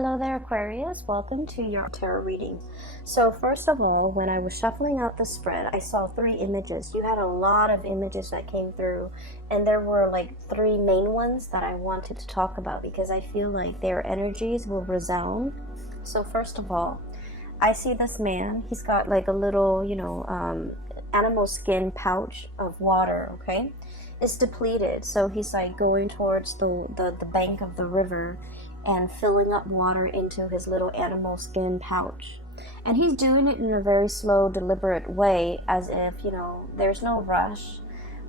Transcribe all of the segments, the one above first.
Hello there, Aquarius. Welcome to your tarot reading. So first of all, when I was shuffling out the spread, I saw three images. You had a lot of images that came through, and there were like three main ones that I wanted to talk about because I feel like their energies will resound. So first of all, I see this man. He's got like a little, animal skin pouch of water, okay? It's depleted, so he's like going towards the bank of the river and filling up water into his little animal skin pouch. And he's doing it in a very slow, deliberate way, as if, there's no rush.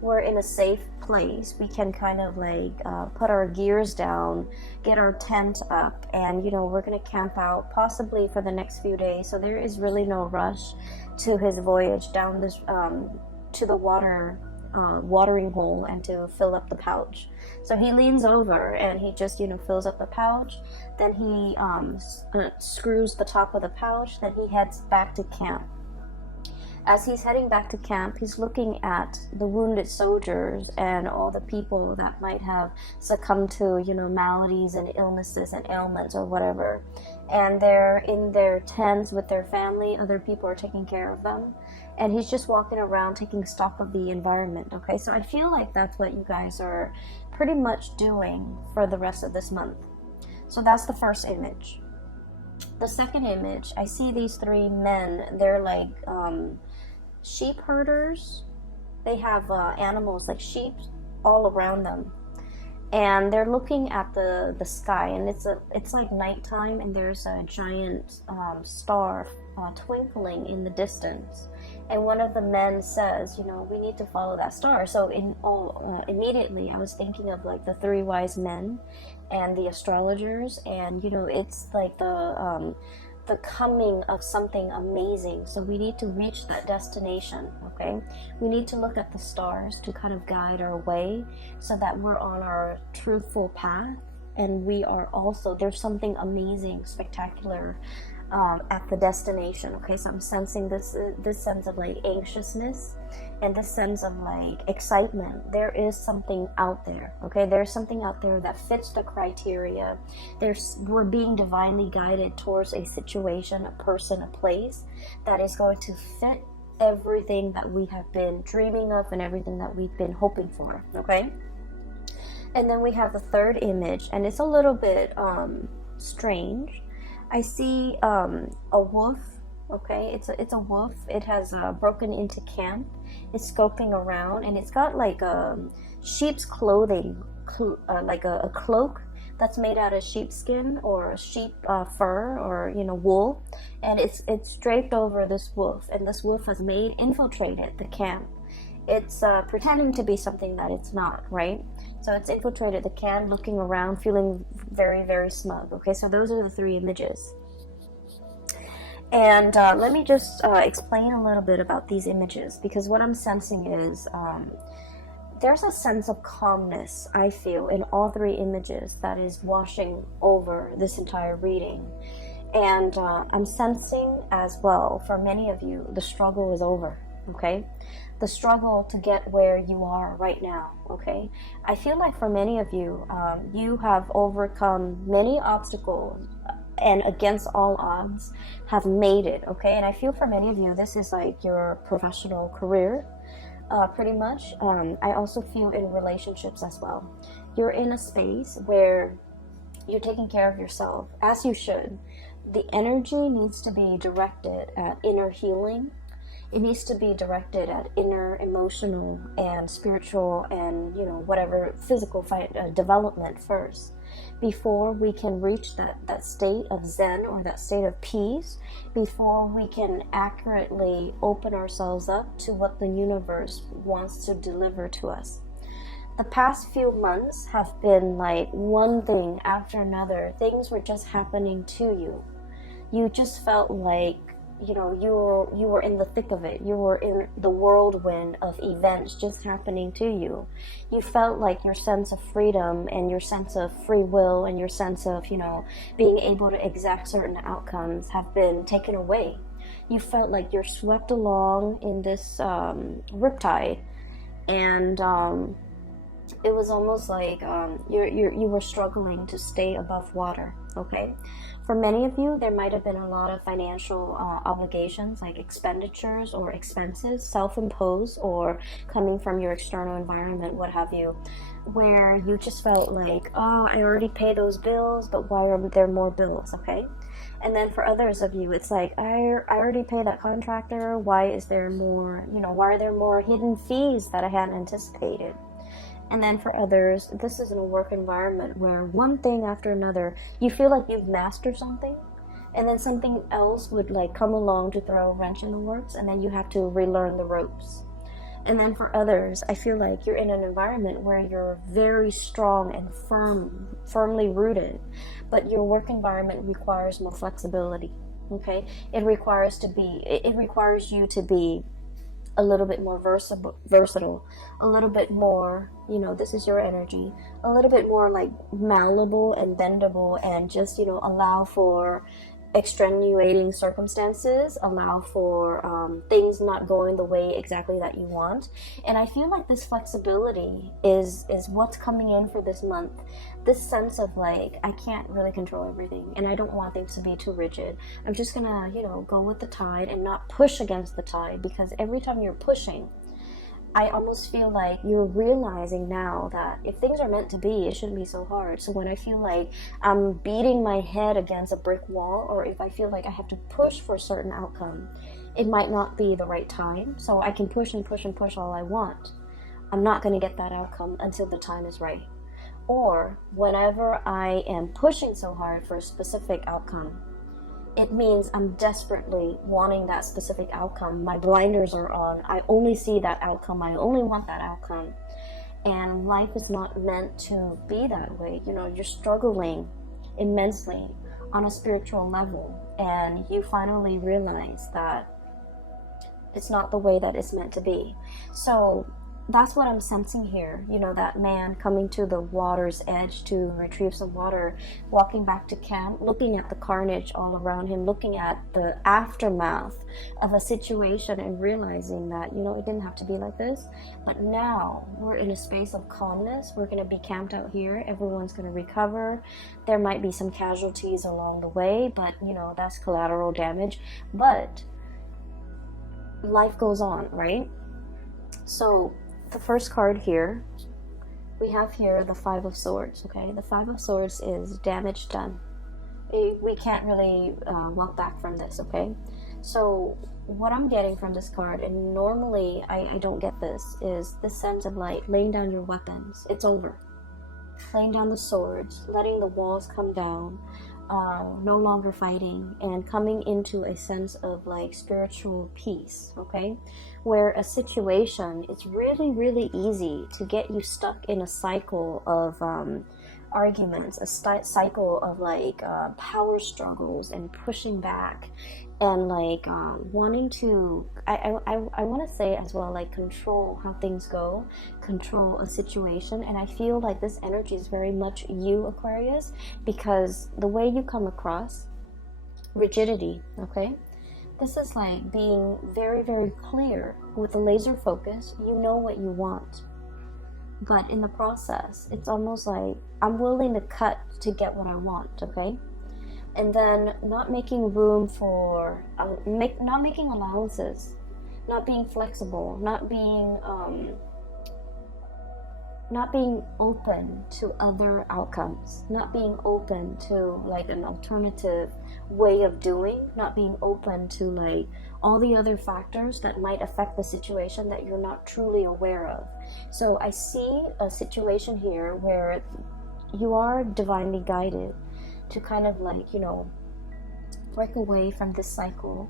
We're in a safe place. We can kind of like put our gears down, get our tent up, and, we're going to camp out possibly for the next few days. So there is really no rush to his voyage down this to the watering hole and to fill up the pouch. So he leans over and he just fills up the pouch. Then he screws the top of the pouch. Then he heads back to camp. As he's heading back to camp, he's looking at the wounded soldiers and all the people that might have succumbed to maladies and illnesses and ailments or whatever, and they're in their tents with their family. Other people are taking care of them, and he's just walking around taking stock of the environment. Okay, so I feel like that's what you guys are pretty much doing for the rest of this month. So that's the first image. The second image, I see these three men. They're like sheep herders. They have animals like sheep all around them, and they're looking at the sky, and it's like nighttime, and there's a giant star twinkling in the distance. And one of the men says, we need to follow that star. So immediately I was thinking of like the three wise men and the astrologers, and it's like the coming of something amazing. So we need to reach that destination. Okay, we need to look at the stars to kind of guide our way so that we're on our truthful path, and we are also, there's something amazing, spectacular at the destination. Okay, so I'm sensing this sense of like anxiousness and this sense of like excitement. There is something out there. Okay, there's something out there that fits the criteria. We're being divinely guided towards a situation, a person, a place that is going to fit everything that we have been dreaming of and everything that we've been hoping for. Okay, and then we have the third image, and it's a little bit strange. I see a wolf. Okay, it's a wolf. It has broken into camp. It's scoping around, and it's got like sheep's clothing, like a cloak that's made out of sheepskin or sheep fur or wool, and it's draped over this wolf, and this wolf has infiltrated the camp. It's pretending to be something that it's not, right? So it's infiltrated the camp, looking around, feeling very, very smug. Okay, so those are the three images. And let me just explain a little bit about these images, because what I'm sensing is there's a sense of calmness, I feel, in all three images that is washing over this entire reading. And I'm sensing as well, for many of you, the struggle is over. Okay, the struggle to get where you are right now. Okay, I feel like for many of you, you have overcome many obstacles and against all odds have made it. Okay, and I feel for many of you, this is like your professional career, pretty much. I also feel in relationships as well. You're in a space where you're taking care of yourself, as you should. The energy needs to be directed at inner healing. It needs to be directed at inner emotional and spiritual and whatever physical development first, before we can reach that state of zen or that state of peace, before we can accurately open ourselves up to what the universe wants to deliver to us. The past few months have been like one thing after another. Things were just happening to you. You just felt like you were in the thick of it. You were in the whirlwind of events just happening to you. You felt like your sense of freedom and your sense of free will and your sense of being able to exact certain outcomes have been taken away. You felt like you're swept along in this riptide, and it was almost like you were struggling to stay above water, okay? For many of you, there might have been a lot of financial obligations, like expenditures or expenses, self-imposed or coming from your external environment, what have you, where you just felt like, oh, I already pay those bills, but why are there more bills, okay? And then for others of you, it's like, I already paid that contractor, why is there more, why are there more hidden fees that I hadn't anticipated? And then for others, this is in a work environment where one thing after another, you feel like you've mastered something, and then something else would like come along to throw a wrench in the works, and then you have to relearn the ropes. And then for others, I feel like you're in an environment where you're very strong and firmly rooted, but your work environment requires more flexibility, okay? It requires you to be a little bit more versatile, a little bit more, this is your energy, a little bit more like malleable and bendable, and just, allow for extenuating circumstances, allow for things not going the way exactly that you want. And I feel like this flexibility is what's coming in for this month. This sense of like, I can't really control everything, and I don't want things to be too rigid. I'm just gonna, go with the tide and not push against the tide, because every time you're pushing, I almost feel like you're realizing now that if things are meant to be, it shouldn't be so hard. So when I feel like I'm beating my head against a brick wall, or if I feel like I have to push for a certain outcome, it might not be the right time. So I can push and push and push all I want. I'm not going to get that outcome until the time is right. Or whenever I am pushing so hard for a specific outcome, it means I'm desperately wanting that specific outcome. My blinders are on. I only see that outcome. I only want that outcome. And life is not meant to be that way. You're struggling immensely on a spiritual level, and you finally realize that it's not the way that it's meant to be. So that's what I'm sensing here. That man coming to the water's edge to retrieve some water, walking back to camp, looking at the carnage all around him, looking at the aftermath of a situation and realizing that, it didn't have to be like this. But now we're in a space of calmness. We're going to be camped out here. Everyone's going to recover. There might be some casualties along the way, but, that's collateral damage. But life goes on, right? So the first card here, we have here the Five of Swords, okay? The Five of Swords is damage done. We can't really walk back from this, okay? So what I'm getting from this card, and normally I don't get this, is this sense of like laying down your weapons. It's over. Laying down the swords, letting the walls come down, no longer fighting, and coming into a sense of like spiritual peace, okay? Where a situation, it's really, really easy to get you stuck in a cycle of arguments, a cycle of like power struggles and pushing back, and like wanting to, I want to say as well, like control how things go, control a situation. And I feel like this energy is very much you, Aquarius, because the way you come across, rigidity, okay? This is like being very, very clear with a laser focus. You know what you want. But in the process, it's almost like I'm willing to cut to get what I want, okay? And then not making room for, not making allowances, not being flexible, not being open to other outcomes, not being open to like an alternative way of doing, not being open to like all the other factors that might affect the situation that you're not truly aware of. So I see a situation here where you are divinely guided to kind of like, break away from this cycle,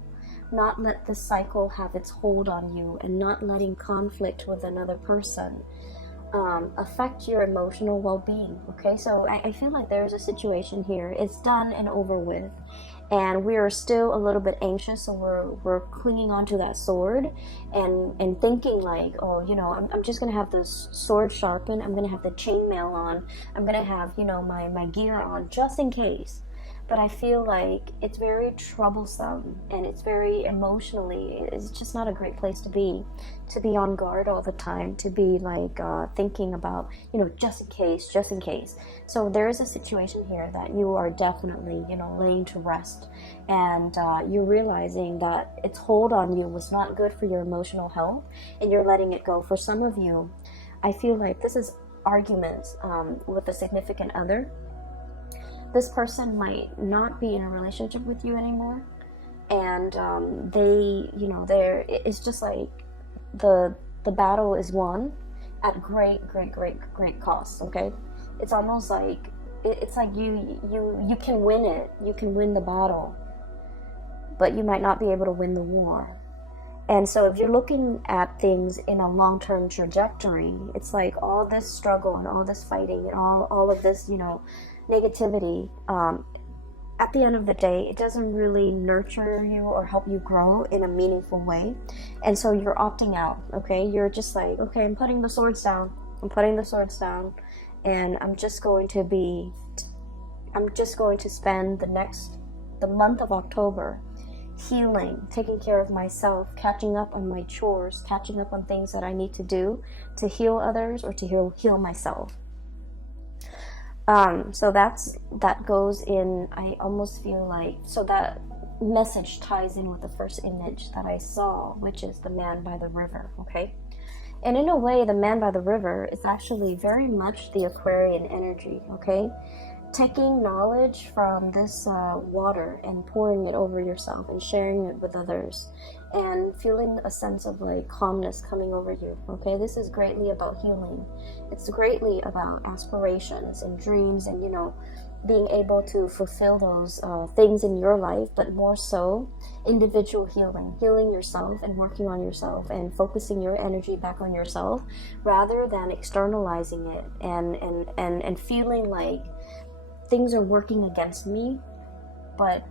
not let this cycle have its hold on you, and not letting conflict with another person affect your emotional well-being, okay? So I feel like there's a situation here. It's done and over with, and we are still a little bit anxious, so we're clinging onto that sword and thinking like, oh, I'm just gonna have this sword sharpened, I'm gonna have the chainmail on, I'm gonna have my gear on just in case. but I feel like it's very troublesome, and it's very emotionally, it's just not a great place to be on guard all the time, to be like thinking about, you know, just in case, just in case. So there is a situation here that you are definitely, you know, laying to rest, and you're realizing that its hold on you was not good for your emotional health, and you're letting it go. For some of you, I feel like this is arguments with a significant other. This person might not be in a relationship with you anymore, and they, you know, it's just like the battle is won at great cost. Okay, it's almost like it's like you can win it, you can win the battle, but you might not be able to win the war. And so if you're looking at things in a long-term trajectory, it's like all this struggle and all this fighting and all of this, you know, negativity, at the end of the day, it doesn't really nurture you or help you grow in a meaningful way. And so you're opting out, okay? You're just like, okay, I'm putting the swords down. I'm putting the swords down, and I'm just going to spend the month of October healing, taking care of myself, catching up on my chores, catching up on things that I need to do to heal others or to heal myself. So that goes in, I almost feel like, so that message ties in with the first image that I saw, which is the man by the river, okay? And in a way, the man by the river is actually very much the Aquarian energy, okay? Taking knowledge from this water and pouring it over yourself and sharing it with others and feeling a sense of like calmness coming over you, okay? This is greatly about healing. It's greatly about aspirations and dreams and, you know, being able to fulfill those things in your life, but more so individual healing yourself and working on yourself and focusing your energy back on yourself rather than externalizing it and feeling like things are working against me, but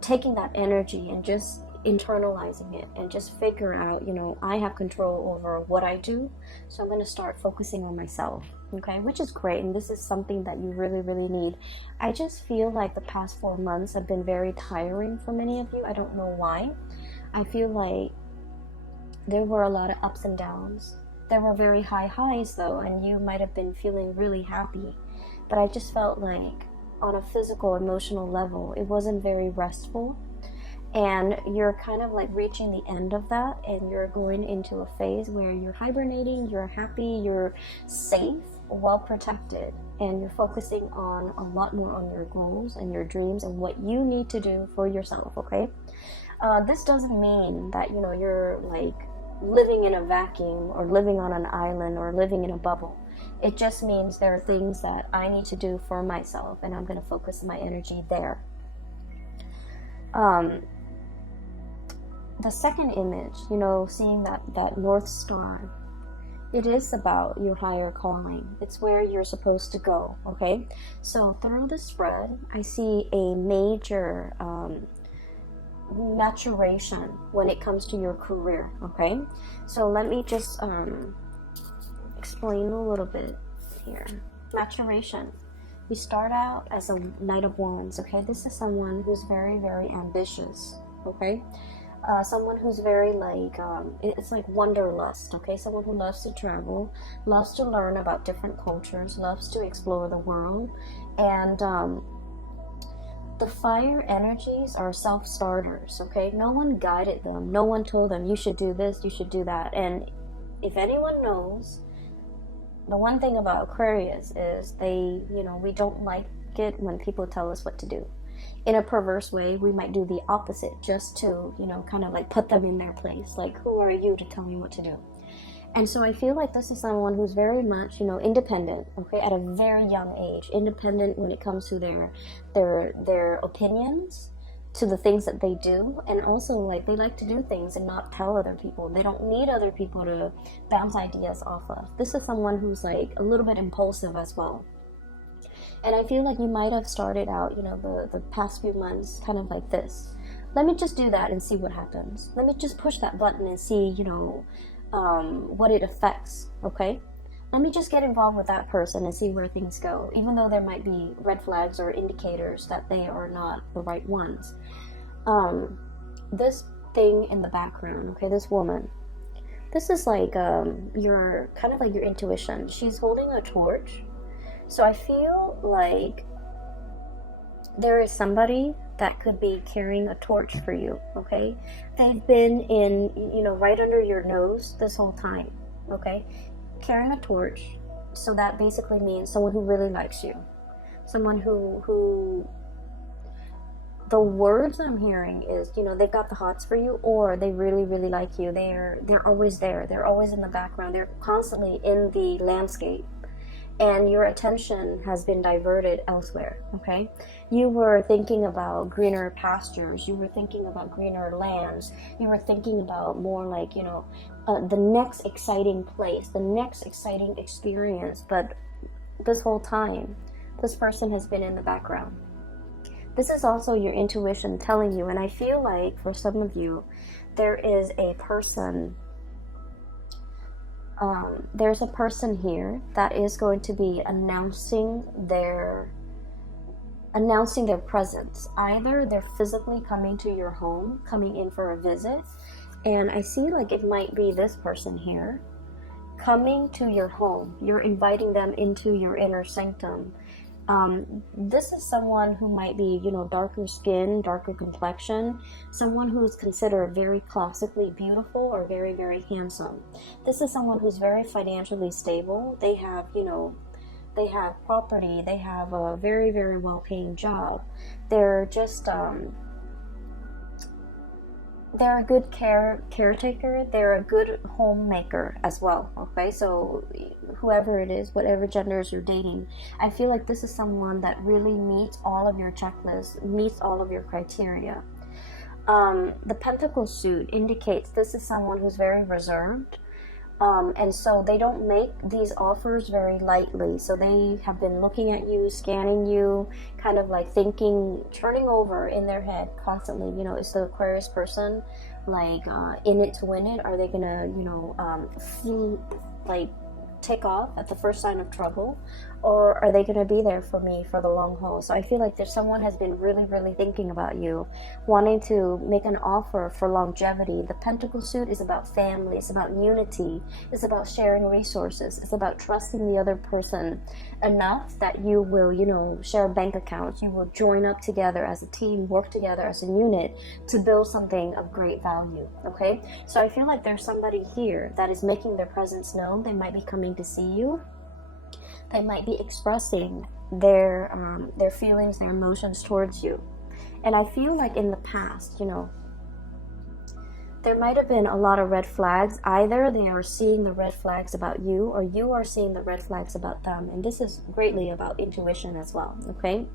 taking that energy and just internalizing it and just figure out, you know, I have control over what I do, so I'm going to start focusing on myself, okay? Which is great, and this is something that you really need. I just feel like the past 4 months have been very tiring for many of you. I don't know why. I feel like there were a lot of ups and downs. There were very high highs though, and you might have been feeling really happy, but I just felt like on a physical, emotional level, it wasn't very restful. And you're kind of like reaching the end of that, and you're going into a phase where you're hibernating, you're happy, you're safe, well protected, and you're focusing on a lot more on your goals and your dreams and what you need to do for yourself, okay? This doesn't mean that, you know, you're like living in a vacuum or living on an island or living in a bubble. It just means there are things that I need to do for myself, and I'm going to focus my energy there. The second image, you know, seeing that North Star, it is about your higher calling. It's where you're supposed to go, okay? So through the spread, I see a major maturation when it comes to your career, okay? So let me just explain a little bit here. Maturation. We start out as a Knight of Wands, okay? This is someone who's very ambitious, okay? Someone who's very like, it's like wanderlust, okay? Someone who loves to travel, loves to learn about different cultures, loves to explore the world. And the fire energies are self-starters, okay? No one guided them. No one told them, you should do this, you should do that. And if anyone knows, the one thing about Aquarius is they, you know, we don't like it when people tell us what to do. In a perverse way, we might do the opposite just to, you know, kind of like put them in their place. Like, who are you to tell me what to do? And so I feel like this is someone who's very much, you know, independent, okay, at a very young age. Independent when it comes to their opinions, to the things that they do, and also like they like to do things and not tell other people. They don't need other people to bounce ideas off of. This is someone who's like a little bit impulsive as well. And I feel like you might have started out, you know, the past few months kind of like this. Let me just do that and see what happens. Let me just push that button and see, you know, what it affects, okay? let me just get involved with that person and see where things go, even though there might be red flags or indicators that they are not the right ones. This thing in the background, okay, this woman, this is like your kind of like your intuition. She's holding a torch. So I feel like there is somebody that could be carrying a torch for you, okay? They've been in, you know, right under your nose this whole time, okay? Carrying a torch. So that basically means someone who really likes you. Someone who the words I'm hearing is, you know, they've got the hots for you, or they really, really like you. They're always there. They're always in the background. They're constantly in the landscape. And your attention has been diverted elsewhere, okay? You were thinking about greener pastures. You were thinking about greener lands. You were thinking about more like, you know, the next exciting place, the next exciting experience. But this whole time, this person has been in the background. This is also your intuition telling you, and I feel like for some of you, there is a person... there's a person here that is going to be announcing their presence. Either they're physically coming to your home, coming in for a visit, and I see like it might be this person here coming to your home. You're inviting them into your inner sanctum. This is someone who might be, you know, darker skin, darker complexion, someone who's considered very classically beautiful or very, very handsome. This is someone who's very financially stable. They have, you know, they have property, they have a very, very well-paying job. They're just, they're a good caretaker. They're a good homemaker as well, okay? So whoever it is, whatever genders you're dating, I feel like this is someone that really meets all of your checklists, meets all of your criteria. The pentacle suit indicates this is someone who's very reserved, and so they don't make these offers very lightly. So they have been looking at you, scanning you, kind of like thinking, turning over in their head constantly. You know, is the Aquarius person like in it to win it? Are they gonna, you know, like take off at the first sign of trouble, or are they going to be there for me for the long haul? So I feel like there's someone has been really, really thinking about you, wanting to make an offer for longevity. The pentacle suit is about family, it's about unity, it's about sharing resources, it's about trusting the other person enough that you will, you know, share bank accounts, you will join up together as a team, work together as a unit to build something of great value, okay? So I feel like there's somebody here that is making their presence known. They might be coming to see you. They might be expressing their feelings, their emotions towards you. And I feel like in the past, you know, there might have been a lot of red flags. Either they are seeing the red flags about you, or you are seeing the red flags about them. And this is greatly about intuition as well, okay?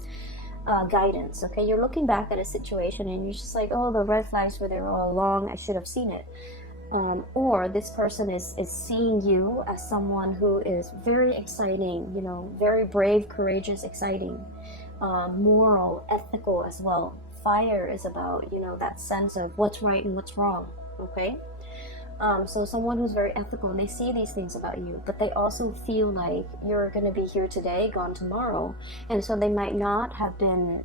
Guidance, okay? You're looking back at a situation and you're just like, oh, the red flags were there all along. I should have seen it. Or this person is seeing you as someone who is very exciting, you know, very brave, courageous, exciting, moral, ethical as well. Fire is about, you know, that sense of what's right and what's wrong, okay? So someone who's very ethical, and they see these things about you, but they also feel like you're going to be here today, gone tomorrow, and so they might not have been,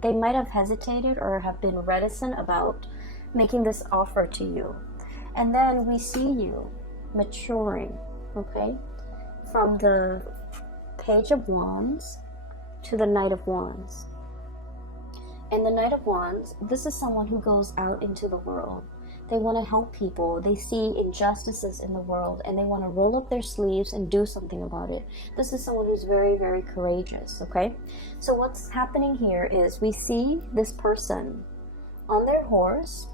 they might have hesitated or have been reticent about making this offer to you. And then we see you maturing, okay? From the Page of Wands to the Knight of Wands. And the Knight of Wands, this is someone who goes out into the world. They want to help people. They see injustices in the world and they want to roll up their sleeves and do something about it. This is someone who's very, very courageous, okay? So what's happening here is we see this person on their horse,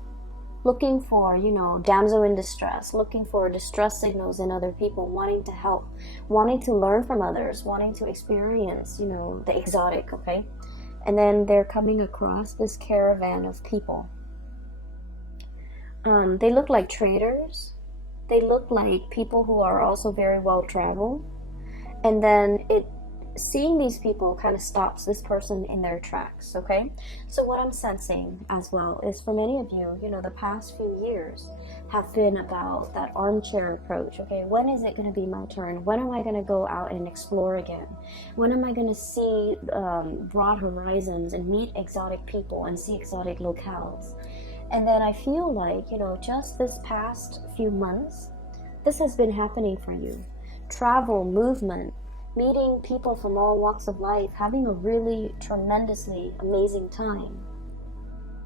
looking for, you know, damsel in distress, looking for distress signals in other people, wanting to help, wanting to learn from others, wanting to experience, you know, the exotic, okay? And then they're coming across this caravan of people. They look like traders. They look like people who are also very well traveled. And then seeing these people kind of stops this person in their tracks, okay? So what I'm sensing as well is for many of you, you know, the past few years have been about that armchair approach, okay? When is it going to be my turn? When am I going to go out and explore again? When am I going to see broad horizons and meet exotic people and see exotic locales? And then I feel like, you know, just this past few months, this has been happening for you. Travel, movement, meeting people from all walks of life, having a really tremendously amazing time.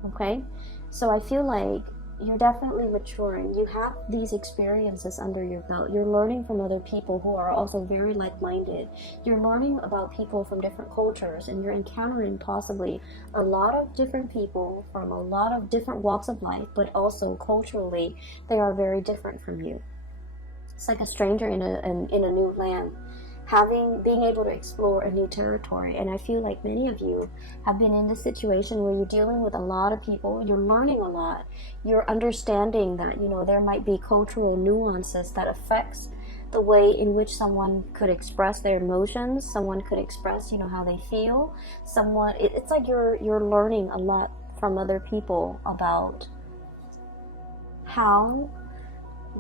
Okay? So I feel like you're definitely maturing. You have these experiences under your belt. You're learning from other people who are also very like-minded. You're learning about people from different cultures, and you're encountering possibly a lot of different people from a lot of different walks of life, but also culturally, they are very different from you. It's like a stranger in a new land. Being able to explore a new territory. And I feel like many of you have been in this situation where you're dealing with a lot of people, you're learning a lot, you're understanding that, you know, there might be cultural nuances that affects the way in which someone could express their emotions, someone could express, you know, how they feel, it's like you're learning a lot from other people about how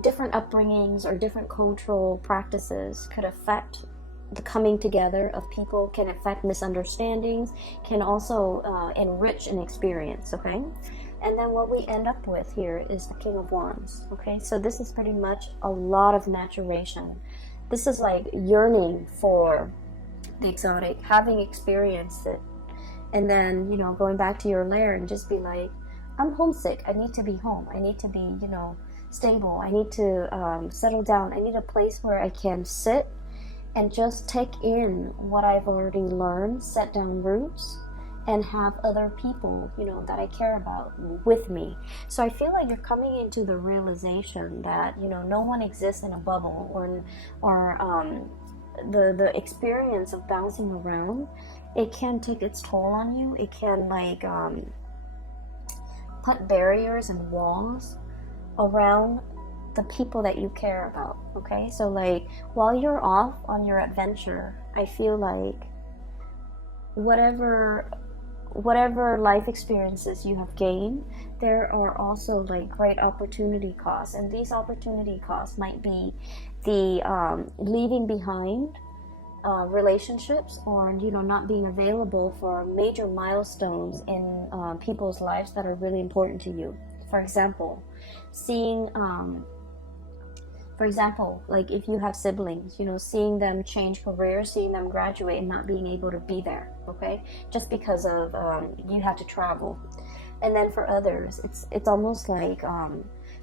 different upbringings or different cultural practices could affect the coming together of people, can affect misunderstandings, can also enrich an experience, okay? And then what we end up with here is the King of Wands, okay? So this is pretty much a lot of maturation. This is like yearning for the exotic, having experienced it, and then, you know, going back to your lair and just be like, I'm homesick, I need to be home, I need to be, you know, stable, I need to settle down, I need a place where I can sit and just take in what I've already learned, set down roots, and have other people, you know, that I care about with me. So I feel like you're coming into the realization that, you know, no one exists in a bubble, or the experience of bouncing around, it can take its toll on you. It can like put barriers and walls around the people that you care about, okay? So like while you're off on your adventure, I feel like whatever life experiences you have gained, there are also like great opportunity costs, and these opportunity costs might be the leaving behind relationships, or, you know, not being available for major milestones in people's lives that are really important to you. For example, like if you have siblings, you know, seeing them change careers, seeing them graduate and not being able to be there, okay? Just because of you had to travel. And then for others, it's almost like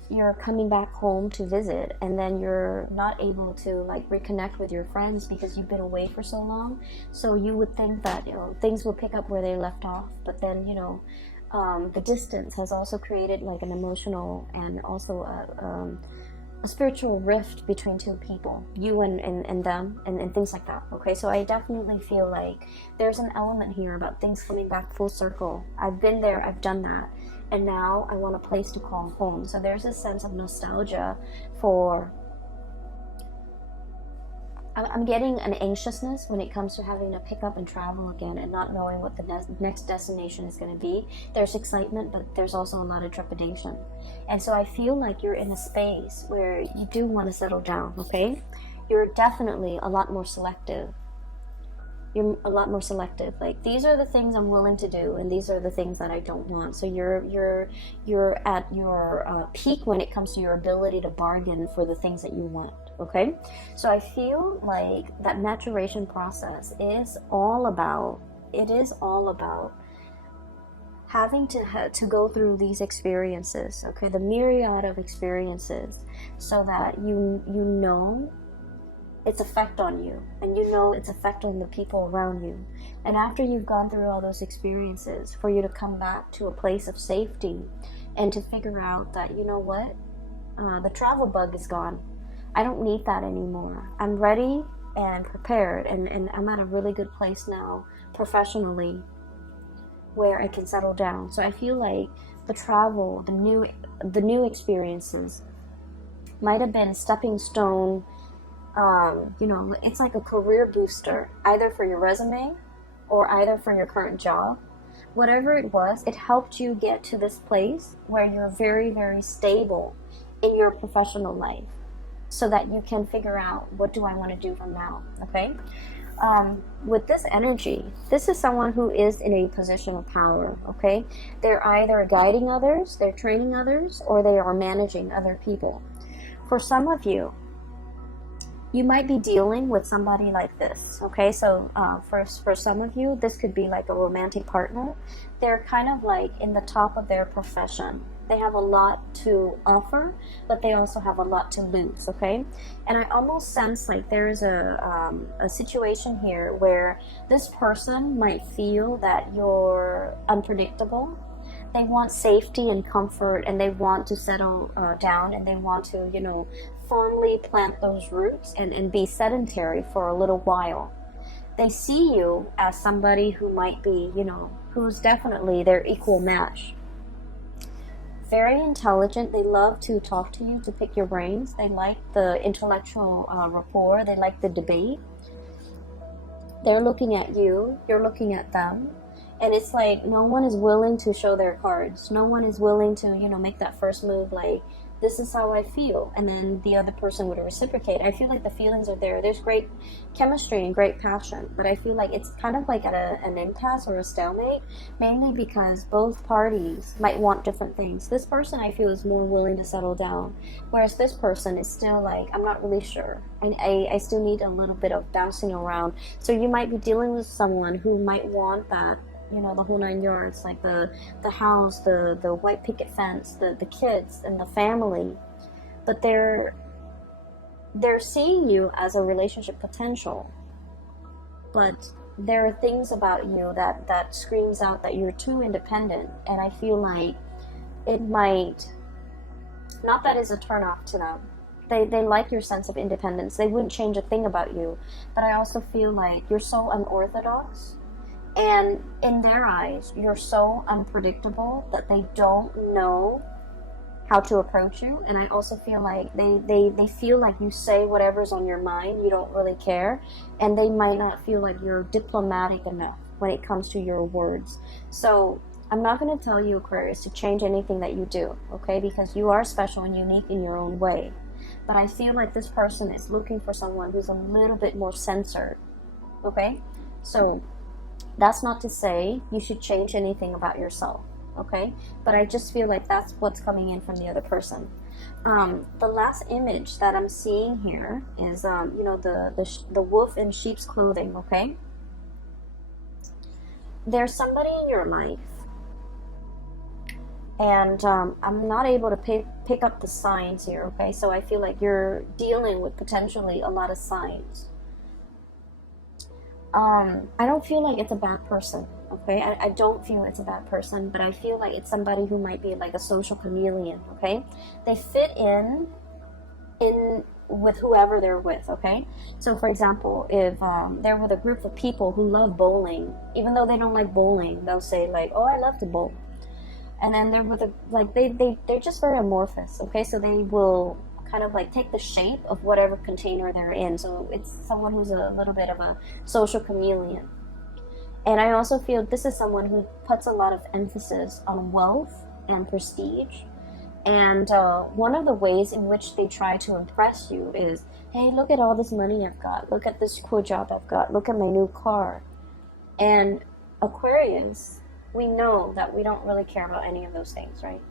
you're coming back home to visit, and then you're not able to like reconnect with your friends because you've been away for so long. So you would think that, you know, things will pick up where they left off, but then, you know, the distance has also created like an emotional and also a spiritual rift between two people, you and them, and things like that, okay? So I definitely feel like there's an element here about things coming back full circle. I've been there, I've done that, and now I want a place to call home. So there's a sense of nostalgia for, I'm getting an anxiousness when it comes to having to pick up and travel again and not knowing what the next destination is going to be. There's excitement, but there's also a lot of trepidation. And so I feel like you're in a space where you do want to settle down, okay? You're definitely a lot more selective. You're a lot more selective. Like, these are the things I'm willing to do, and these are the things that I don't want. So you're at your peak when it comes to your ability to bargain for the things that you want. Okay, so I feel like that maturation process is all about having to go through these experiences, okay, the myriad of experiences, so that you know its effect on you, and you know its effect on the people around you. And after you've gone through all those experiences, for you to come back to a place of safety and to figure out that, you know what, the travel bug is gone. I don't need that anymore. I'm ready and prepared, and I'm at a really good place now professionally where I can settle down. So I feel like the travel, the new experiences might have been stepping stone You know, it's like a career booster, either for your resume or either for your current job. Whatever it was, it helped you get to this place where you're very, very stable in your professional life, so that you can figure out, what do I want to do from now, okay? With this energy, this is someone who is in a position of power, okay? They're either guiding others, they're training others, or they are managing other people. For some of you, you might be dealing with somebody like this, okay? So for some of you, this could be like a romantic partner. They're kind of like in the top of their profession. They have a lot to offer, but they also have a lot to lose, okay? And I almost sense like there is a situation here where this person might feel that you're unpredictable. They want safety and comfort, and they want to settle down, and they want to, you know, fondly plant those roots and be sedentary for a little while. They see you as somebody who might be, you know, who's definitely their equal match. Very intelligent. They love to talk to you, to pick your brains. They like the intellectual rapport. They like the debate. They're looking at you. You're looking at them. And it's like no one is willing to show their cards. No one is willing to, you know, make that first move like, this is how I feel, and then the other person would reciprocate. I feel like the feelings are there. There's great chemistry and great passion, but I feel like it's kind of like at an impasse or a stalemate, mainly because both parties might want different things. This person, I feel, is more willing to settle down, whereas this person is still like, I'm not really sure, and I still need a little bit of bouncing around. So you might be dealing with someone who might want that, you know, the whole 9 yards, like the house, the white picket fence, the kids and the family, but they're seeing you as a relationship potential, but there are things about you that screams out that you're too independent, and I feel like it might, not that is a turnoff to them. They like your sense of independence. They wouldn't change a thing about you, but I also feel like you're so unorthodox. And in their eyes, you're so unpredictable that they don't know how to approach you. And I also feel like they feel like you say whatever's on your mind, you don't really care. And they might not feel like you're diplomatic enough when it comes to your words. So I'm not going to tell you, Aquarius, to change anything that you do, okay? Because you are special and unique in your own way. But I feel like this person is looking for someone who's a little bit more censored, okay? So that's not to say you should change anything about yourself, okay? But I just feel like that's what's coming in from the other person. The last image that I'm seeing here is, you know, the wolf in sheep's clothing, okay? There's somebody in your life, and I'm not able to pick up the signs here, okay? So I feel like you're dealing with potentially a lot of signs. I don't feel like it's a bad person, okay? I don't feel it's a bad person, but I feel like it's somebody who might be like a social chameleon, okay? They fit in with whoever they're with, okay? So for example, if they're with a group of people who love bowling, even though they don't like bowling, they'll say like, oh, I love to bowl. And then they're with they're just very amorphous, okay? So they will kind of like take the shape of whatever container they're in. So it's someone who's a little bit of a social chameleon. And I also feel this is someone who puts a lot of emphasis on wealth and prestige. And one of the ways in which they try to impress you is, hey, look at all this money I've got. Look at this cool job I've got. Look at my new car. And Aquarius, we know that we don't really care about any of those things, right?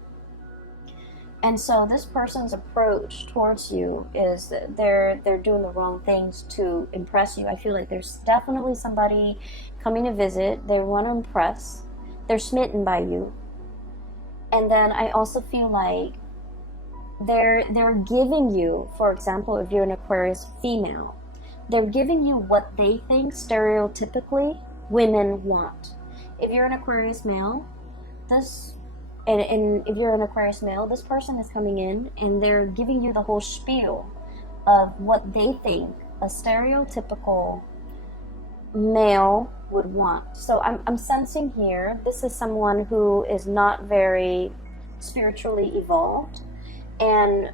And so this person's approach towards you is that they're doing the wrong things to impress you. I feel like there's definitely somebody coming to visit. They want to impress. They're smitten by you. And then I also feel like they're giving you, for example, if you're an Aquarius female, they're giving you what they think stereotypically women want. If you're an Aquarius male, and if you're an Aquarius male, this person is coming in and they're giving you the whole spiel of what they think a stereotypical male would want. So I'm sensing here, this is someone who is not very spiritually evolved, and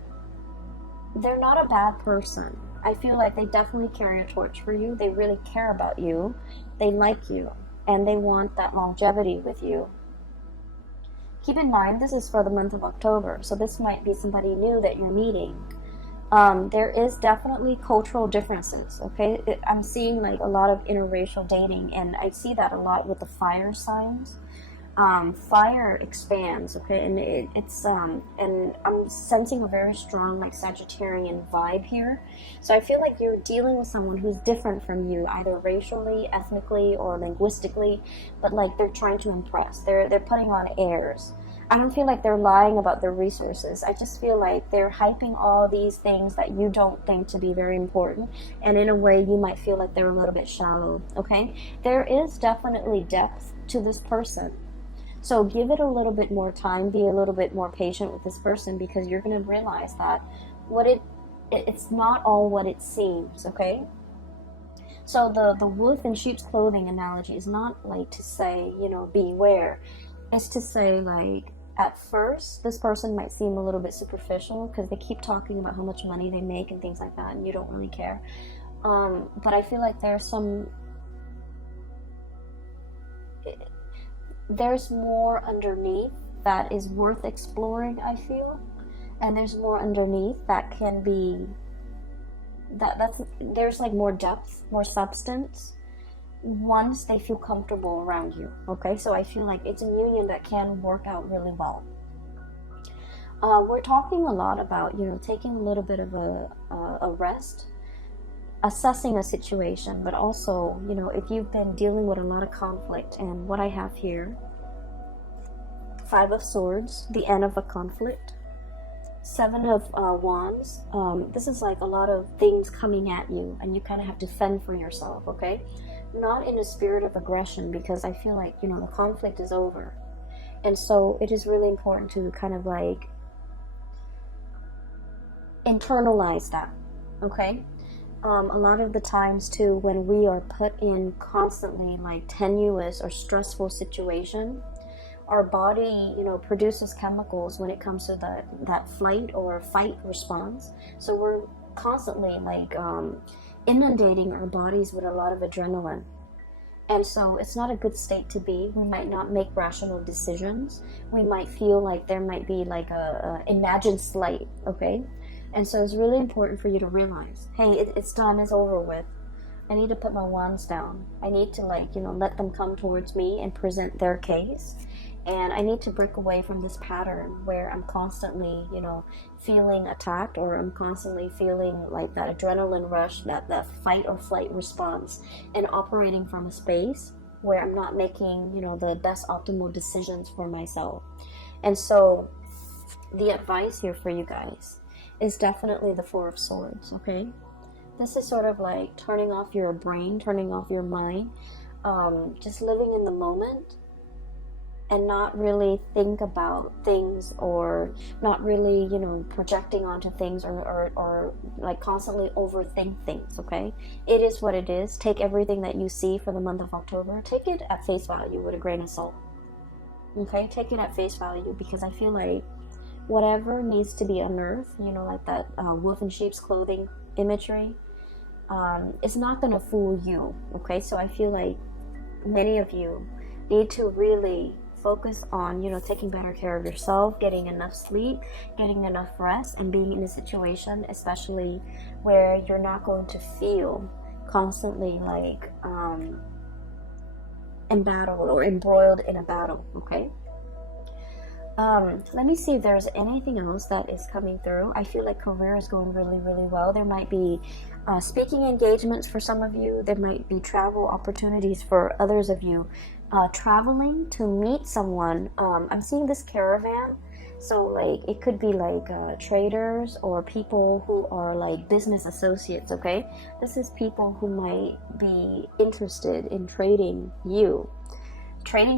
they're not a bad person. I feel like they definitely carry a torch for you. They really care about you. They like you. And they want that longevity with you. Keep in mind, this is for the month of October. So this might be somebody new that you're meeting. There is definitely cultural differences, okay? I'm seeing like a lot of interracial dating, and I see that a lot with the fire signs. Fire expands, okay, and and I'm sensing a very strong like Sagittarian vibe here. So I feel like you're dealing with someone who's different from you, either racially, ethnically, or linguistically, but like they're trying to impress. They're putting on airs. I don't feel like they're lying about their resources. I just feel like they're hyping all these things that you don't think to be very important, and in a way you might feel like they're a little bit shallow, okay? There is definitely depth to this person. So give it a little bit more time, be a little bit more patient with this person, because you're going to realize that it's not all what it seems, okay? So the wolf in sheep's clothing analogy is not like to say, beware. It's to say, like, at first, this person might seem a little bit superficial because they keep talking about how much money they make and things like that, and you don't really care. But I feel like there's more underneath that is worth exploring, I feel. And there's more underneath that can be, there's like more depth, more substance, once they feel comfortable around you, okay? So I feel like it's a union that can work out really well. We're talking a lot about, taking a little bit of a rest, assessing a situation, but also, if you've been dealing with a lot of conflict, and what I have here, 5 of Swords, the end of a conflict, 7 of Wands, this is like a lot of things coming at you, and you kind of have to fend for yourself, okay? Not in a spirit of aggression, because I feel like, the conflict is over. And so it is really important to kind of like internalize that, okay? A lot of the times too, when we are put in constantly like tenuous or stressful situation, our body, produces chemicals when it comes to that flight or fight response. So we're constantly like inundating our bodies with a lot of adrenaline. And so it's not a good state to be. We might not make rational decisions. We might feel like there might be like a imagined slight, okay? And so it's really important for you to realize, hey, it's done, it's over with. I need to put my wands down. I need to let them come towards me and present their case. And I need to break away from this pattern where I'm constantly, feeling attacked, or I'm constantly feeling like that adrenaline rush, that fight or flight response, and operating from a space where I'm not making, the best optimal decisions for myself. And so the advice here for you guys is definitely the 4 of Swords, okay? This is sort of like turning off your brain, turning off your mind, just living in the moment, and not really think about things, or not really, projecting onto things, or like constantly overthink things, okay? It is what it is. Take everything that you see for the month of October, take it at face value with a grain of salt, okay? Take it at face value, because I feel like whatever needs to be unearthed, like that wolf in sheep's clothing imagery, it's not going to fool you, okay? So I feel like many of you need to really focus on, taking better care of yourself, getting enough sleep, getting enough rest, and being in a situation especially where you're not going to feel constantly like embattled or embroiled in a battle, okay? Let me see if there's anything else that is coming through. I feel like career is going really, really well. There might be speaking engagements for some of you. There might be travel opportunities for others of you. Traveling to meet someone. I'm seeing this caravan. So like it could be like traders or people who are like business associates, okay? This is people who might be interested in trading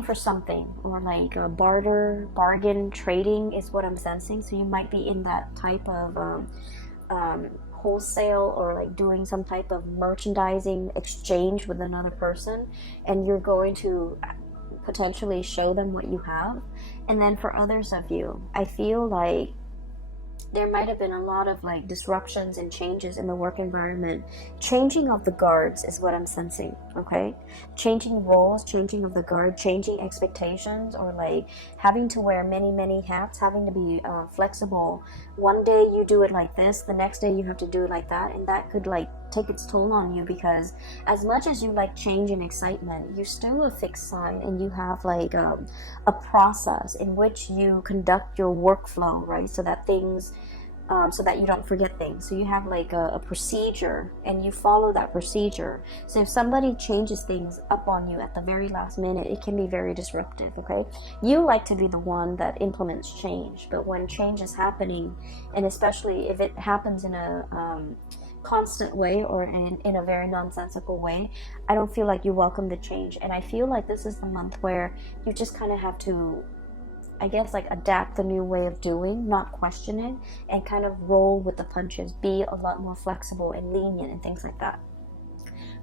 for something, or like a bargain trading is what I'm sensing. So you might be in that type of wholesale, or like doing some type of merchandising exchange with another person, and you're going to potentially show them what you have. And then for others of you, I feel like there might have been a lot of like disruptions and changes in the work environment. Changing of the guards is what I'm sensing, okay? Changing roles, changing of the guard, changing expectations, or like having to wear many hats, having to be flexible. One day you do it like this, the next day you have to do it like that, and that could like take its toll on you, because as much as you like change and excitement, you're still a fixed sign, and you have like a process in which you conduct your workflow, right? So that things so that you don't forget things. So you have like a procedure, and you follow that procedure. So if somebody changes things up on you at the very last minute, it can be very disruptive, okay? You like to be the one that implements change, but when change is happening, and especially if it happens in a constant way or in a very nonsensical way, I don't feel like you welcome the change. And I feel like this is the month where you just kind of have to, I guess, like adapt the new way of doing, not question it, and kind of roll with the punches, be a lot more flexible and lenient and things like that.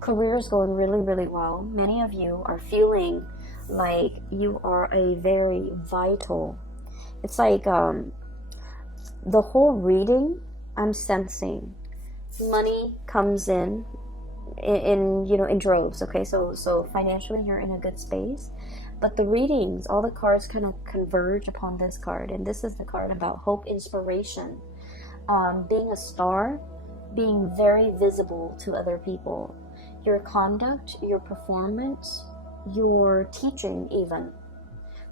Career is going really well. Many of you are feeling like you are a very vital, it's like the whole reading, I'm sensing money comes in you know, in droves, okay? So financially you're in a good space, but the readings, all the cards kind of converge upon this card, and this is the card about hope, inspiration, being a star, being very visible to other people, your conduct, your performance, your teaching, even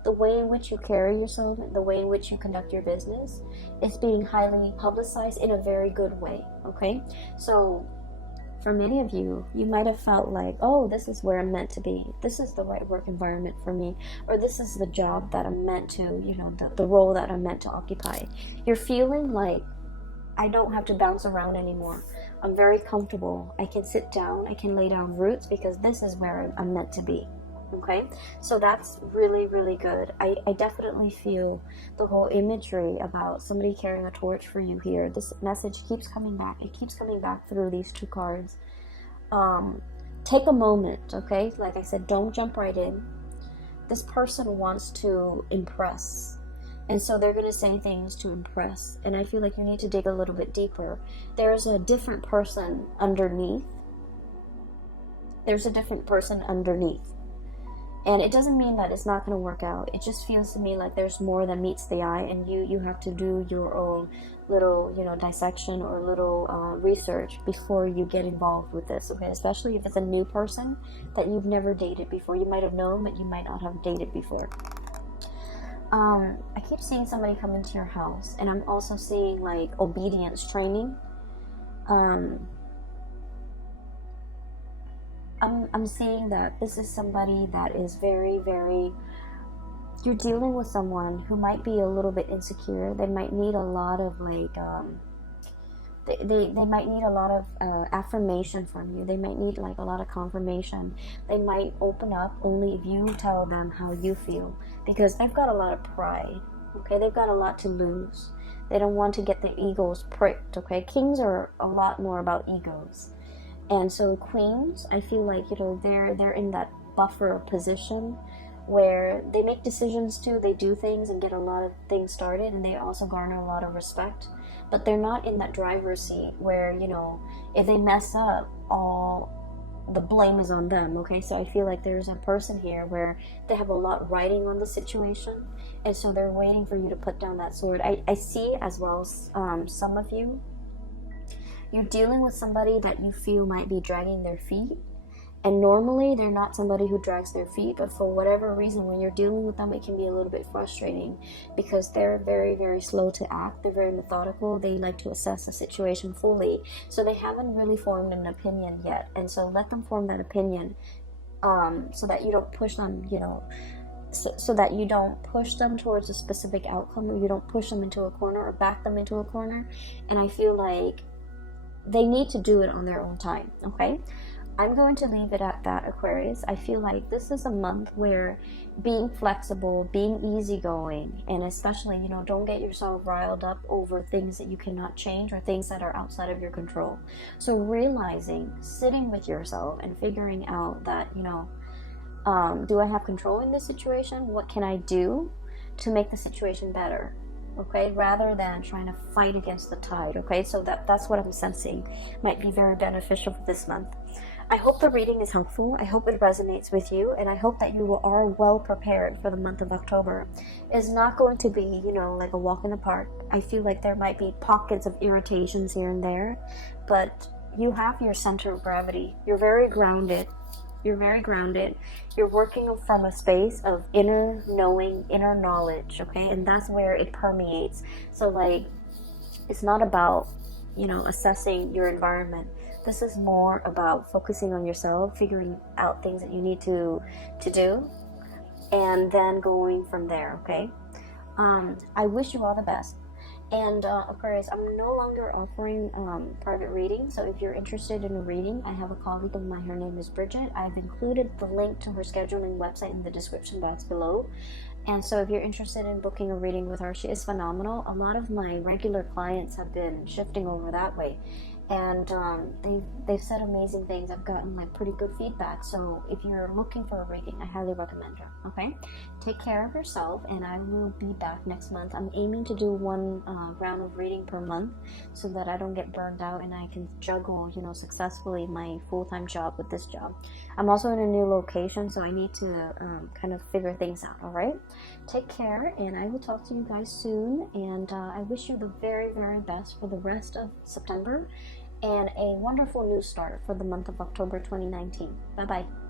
the way in which you carry yourself, the way in which you conduct your business is being highly publicized in a very good way, okay? So for many of you, you might have felt like, oh, this is where I'm meant to be. This is the right work environment for me. Or this is the job that I'm meant to, you know, the role that I'm meant to occupy. You're feeling like, I don't have to bounce around anymore. I'm very comfortable. I can sit down. I can lay down roots because this is where I'm meant to be. Okay, so that's really good. I definitely feel the whole imagery about somebody carrying a torch for you here. This message keeps coming back. It keeps coming back through these two cards. Take a moment, okay? Like I said, don't jump right in. This person wants to impress, and so they're going to say things to impress, and I feel like you need to dig a little bit deeper. There's a different person underneath. There's a different person underneath. And it doesn't mean that it's not going to work out. It just feels to me like there's more than meets the eye, and you have to do your own little, you know, dissection or little research before you get involved with this, okay? Especially if it's a new person that you've never dated before. You might have known, but you might not have dated before. I keep seeing somebody come into your house, and I'm also seeing like obedience training. I'm seeing that this is somebody that is very you're dealing with someone who might be a little bit insecure. They might need a lot of like they might need a lot of affirmation from you. They might need like a lot of confirmation. They might open up only if you tell them how you feel, because they've got a lot of pride, okay? They've got a lot to lose. They don't want to get their egos pricked, okay? Kings are a lot more about egos. And so queens, I feel like, you know, they're in that buffer position where they make decisions too. They do things and get a lot of things started, and they also garner a lot of respect. But they're not in that driver's seat where, you know, if they mess up, all the blame is on them, okay? So I feel like there's a person here where they have a lot riding on the situation, and so they're waiting for you to put down that sword. I see as well, some of you, you're dealing with somebody that you feel might be dragging their feet, and normally they're not somebody who drags their feet, but for whatever reason, when you're dealing with them, it can be a little bit frustrating because they're very slow to act. They're very methodical. They like to assess the situation fully, so they haven't really formed an opinion yet. And so let them form that opinion, so that you don't push them, you know, so that you don't push them towards a specific outcome, or you don't push them into a corner or back them into a corner. And I feel like they need to do it on their own time, okay? I'm going to leave it at that, Aquarius. I feel like this is a month where being flexible, being easygoing, and especially, you know, don't get yourself riled up over things that you cannot change or things that are outside of your control. So realizing, sitting with yourself and figuring out that, you know, do I have control in this situation? What can I do to make the situation better? okay, rather than trying to fight against the tide, okay? So that's what I'm sensing might be very beneficial for this month. I hope the reading is helpful. I hope it resonates with you, and I hope that you are well prepared for the month of October. It's not going to be, you know, like a walk in the park. I feel like there might be pockets of irritations here and there, but you have your center of gravity. You're very grounded. You're very grounded. You're working from a space of inner knowing, inner knowledge, okay? And that's where it permeates. So, like, it's not about, you know, assessing your environment. This is more about focusing on yourself, figuring out things that you need to do, and then going from there, okay? I wish you all the best. And Aquarius, I'm no longer offering private reading, so if you're interested in a reading, I have a colleague of mine, her name is Bridget. I've included the link to her scheduling website in the description box below. And so if you're interested in booking a reading with her, she is phenomenal. A lot of my regular clients have been shifting over that way, and they've said amazing things. I've gotten like pretty good feedback. So if you're looking for a reading, I highly recommend her. Okay, take care of yourself, and I will be back next month. I'm aiming to do one round of reading per month, so that I don't get burned out and I can juggle, you know, successfully my full-time job with this job. I'm also in a new location, so I need to kind of figure things out. All right, take care, and I will talk to you guys soon. And I wish you the very, very best for the rest of September, and a wonderful new start for the month of October 2019. Bye-bye.